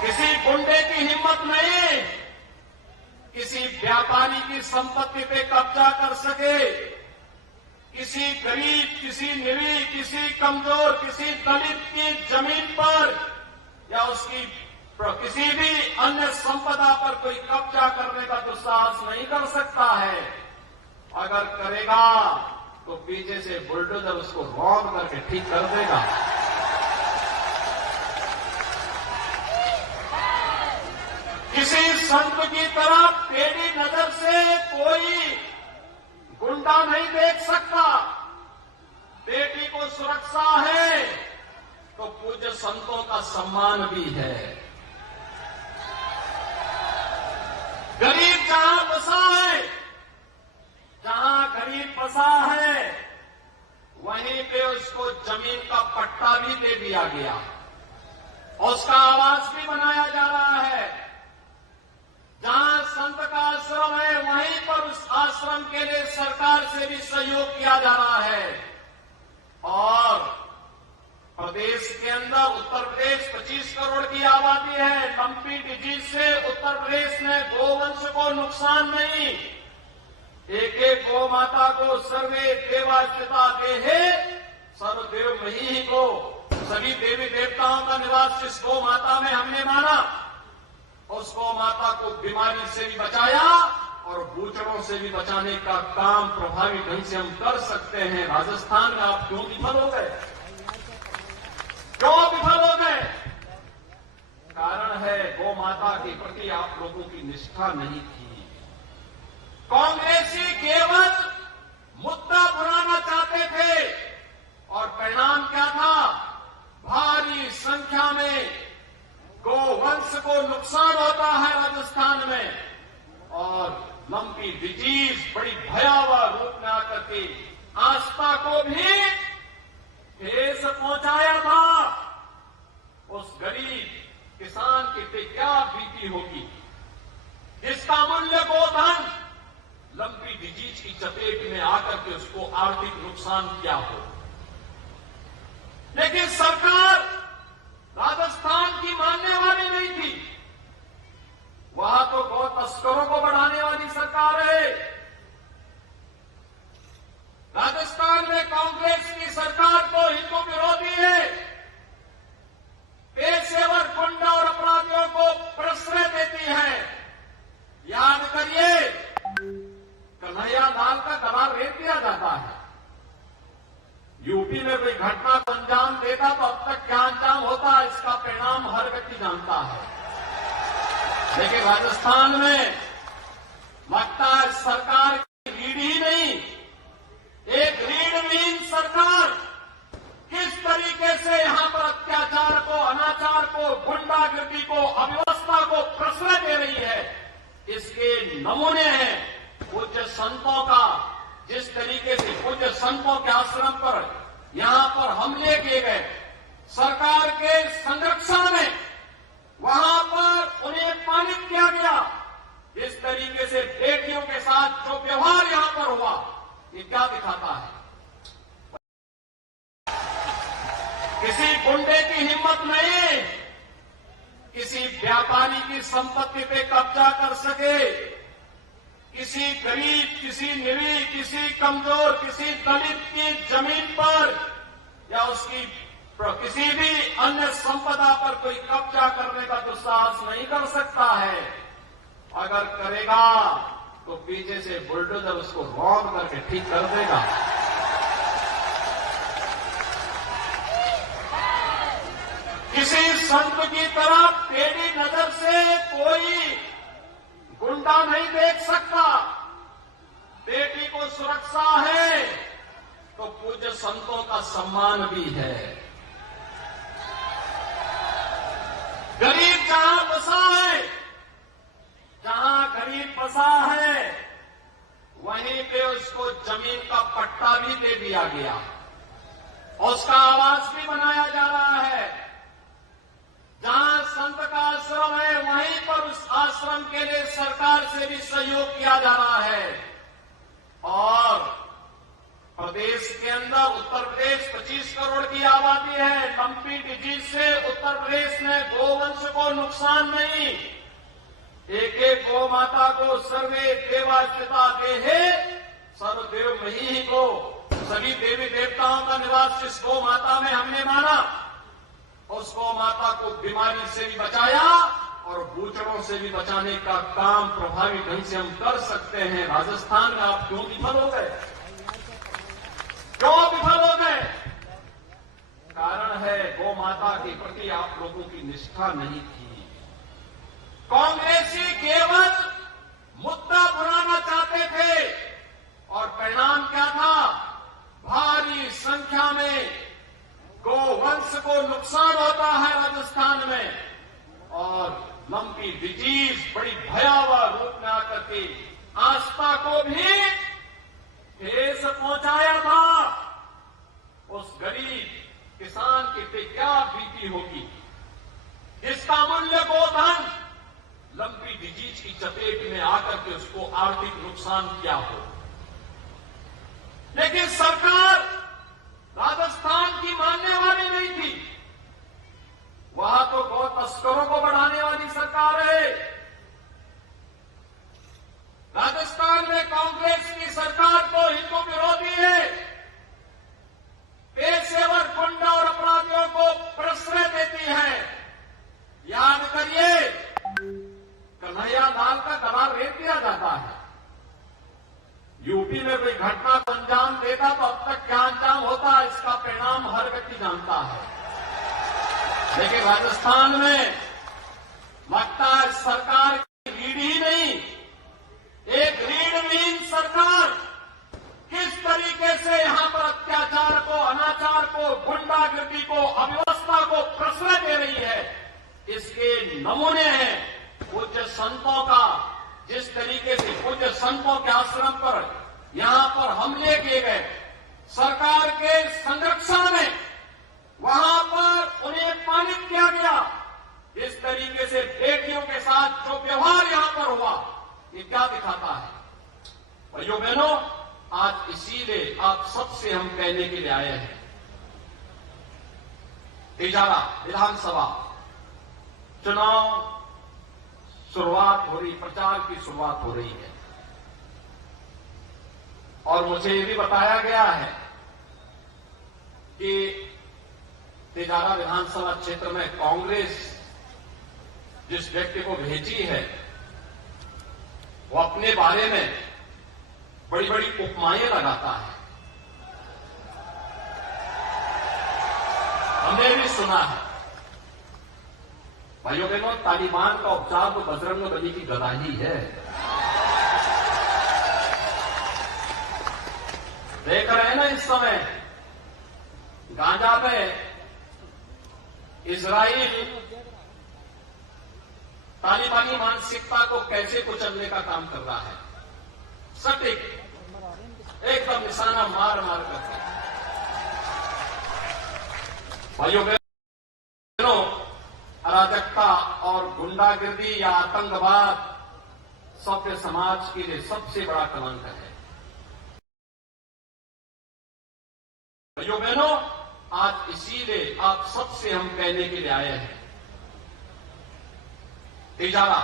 किसी गुंडे की हिम्मत नहीं किसी व्यापारी की संपत्ति पे कब्जा कर सके, किसी गरीब, किसी निरीह, किसी कमजोर, किसी दलित की जमीन पर या उसकी किसी भी अन्य संपदा पर कोई कब्जा करने का दुस्साहस नहीं कर सकता है। अगर करेगा तो पीछे से बुलडोजर उसको रौंद करके ठीक कर देगा। किसी संत की तरफ टेढ़ी नजर से कोई गुंडा नहीं देख सकता। बेटी को सुरक्षा है तो पूज्य संतों का सम्मान भी है। गरीब जहां बसा है, जहां गरीब बसा है, वहीं पे उसको जमीन का पट्टा भी दे दिया गया, उसका आवास भी बनाया जा रहा है। जहां संत का आश्रम है, वहीं पर उस आश्रम के लिए सरकार से भी सहयोग किया जा रहा है। और प्रदेश के अंदर उत्तर प्रदेश 25 करोड़ की आबादी है। लंपी डिजीज से उत्तर प्रदेश में गोवंश को नुकसान नहीं। एक एक गौ माता को सर्वे देवा स्थिता देहे सर्वदेव मही को, सभी देवी देवताओं का निवास जिस गौ माता में हमने माना, उस गौ माता को बीमारी से भी बचाया और बूचड़ों से भी बचाने का काम प्रभावी ढंग से हम कर सकते हैं। राजस्थान में आप क्यों विफल हो गए? क्यों विफल हो गए? कारण है गौ माता के प्रति आप लोगों की निष्ठा नहीं थी। कांग्रेसी केवल मुद्दा बुलाना चाहते थे और परिणाम क्या था? भारी संख्या में गोवंश को नुकसान होता है राजस्थान में और लंपी डिजीज बड़ी भयावह रूप में आकर के आस्था को भी ठेस पहुंचाया था। उस गरीब किसान के पे क्या बीती होगी जिसका मूल्य गोधन लंपी डिजीज की चपेट में आकर के उसको आर्थिक नुकसान किया हो। लेकिन सरकार राजस्थान की मानने वाली नहीं थी। वहां तो गौ तस्करों को बढ़ाने वाली सरकार है। राजस्थान में कांग्रेस की सरकार तो हिंदू विरोधी है। पेशेवर गुंडा और अपराधियों को प्रश्रय देती है। याद करिए, कन्हैया लाल का गला रेत दिया जाता है। यूपी में कोई घटना को अंजाम देता तो अब तक क्या अंजाम होता, इसका परिणाम हर व्यक्ति जानता है। लेकिन राजस्थान में लगता है सरकार की रीढ़ ही नहीं, एक रीढ़विहीन सरकार किस तरीके से यहां पर अत्याचार को, अनाचार को, गुंडागिर्दी को, अव्यवस्था को प्रश्रय दे रही है, इसके नमूने हैं पूज्य संतों का। जिस तरीके से पूज्य संतों के आश्रम पर यहां पर हमले किए गए सरकार के संरक्षण में, वहां पर उन्हें अपमानित किया गया, जिस तरीके से बेटियों के साथ जो व्यवहार यहां पर हुआ, ये क्या दिखाता है? किसी गुंडे की हिम्मत नहीं किसी व्यापारी की संपत्ति पे कब्जा कर सके, किसी गरीब, किसी निरीह, किसी कमजोर, किसी दलित की जमीन पर या उसकी किसी भी अन्य संपदा पर कोई कब्जा करने का दुस्साहस नहीं कर सकता है। अगर करेगा तो पीछे से बुलडोजर उसको रौंद करके ठीक कर देगा। किसी संत की तरफ टेढ़ी नजर से कोई गुंडा नहीं देख सकता। बेटी को सुरक्षा है तो पूज्य संतों का सम्मान भी है। गरीब जहां बसा है, जहां गरीब बसा है, वहीं पे उसको जमीन का पट्टा भी दे दिया गया, उसका आवास भी बनाया जा रहा है। जहां संत का आश्रम है, वहीं पर उस आश्रम के लिए सरकार से भी सहयोग किया जा रहा है। और प्रदेश के अंदर उत्तर प्रदेश 25 करोड़ की आबादी है। लंपी डिजीज से उत्तर प्रदेश में गोवंश को नुकसान नहीं, एक एक गौ माता को सर्वे देवा स्थिता देहे सर्वदेव मही को, सभी देवी देवताओं का निवास जिस गौ माता में हमने माना, उस गौ माता को बीमारी से भी बचाया और बूचड़ों से भी बचाने का काम प्रभावी ढंग से हम कर सकते हैं। राजस्थान में आप क्यों विफल हो गए? क्यों विफल हो गए? कारण है गौ माता के प्रति आप लोगों की निष्ठा नहीं थी। कांग्रेसी केवल मुद्दा बुलाना चाहते थे और परिणाम क्या था? भारी संख्या में गोवंश को नुकसान होता है राजस्थान में और लंपी डिजीज बड़ी भयावह रूप में आकर के आस्था को भी ठेस पहुंचाया था। उस गरीब किसान के पे क्या बीती होगी जिसका मूल्य गोधन लंपी डिजीज की चपेट में आकर के उसको आर्थिक नुकसान किया हो। लेकिन सरकार राजस्थान की मानने वाली नहीं थी। वहां तो गौ तस्करों को बढ़ाने वाली सरकार है। राजस्थान में कांग्रेस की सरकार तो हिंदू विरोधी है, पेशेवर गुंडा और अपराधियों को प्रश्रय देती है। याद करिए, कन्हैया लाल का गला रेत दिया जाता है। यूपी में कोई घटना को अंजाम देता तो अब तक क्या अंजाम होता इसका परिणाम हर व्यक्ति जानता है। लेकिन राजस्थान में लगता है सरकार की रीढ़ ही नहीं, एक रीढ़विहीन सरकार किस तरीके से यहां पर अत्याचार को, अनाचार को, गुंडागर्दी को, अव्यवस्था को प्रश्रय दे रही है, इसके नमूने हैं पूज्य संतों का। जिस तरीके से पूज्य संतों के आश्रम पर यहां पर हमले किए गए सरकार के संरक्षण में, वहां पर उन्हें अपमानित किया गया, इस तरीके से बेटियों के साथ जो व्यवहार यहां पर हुआ, ये क्या दिखाता है? भाइयों बहनों, आज इसीलिए आप सबसे हम कहने के लिए आए हैं, तिजारा विधानसभा चुनाव शुरुआत हो रही, प्रचार की शुरुआत हो रही है और मुझे ये भी बताया गया है कि तिजारा विधानसभा क्षेत्र में कांग्रेस जिस व्यक्ति को भेजी है वो अपने बारे में बड़ी बड़ी उपमाएं लगाता है। हमने भी सुना है। भाइयों बहनों, तालिबान का उपचार तो बजरंगबली की गदा ही है। देख रहे हैं ना इस समय गाजा में इजराइल तालिबानी मानसिकता को कैसे कुचलने का काम कर रहा है। सटीक एकदम निशाना मार मार कर। भाइयों बहनों, अराजकता और गुंडागिर्दी या आतंकवाद सभ्य समाज के लिए सबसे बड़ा कलंक है। भाइयों बहनों, आज इसीलिए आप सबसे हम कहने के लिए आए हैं, तिजारा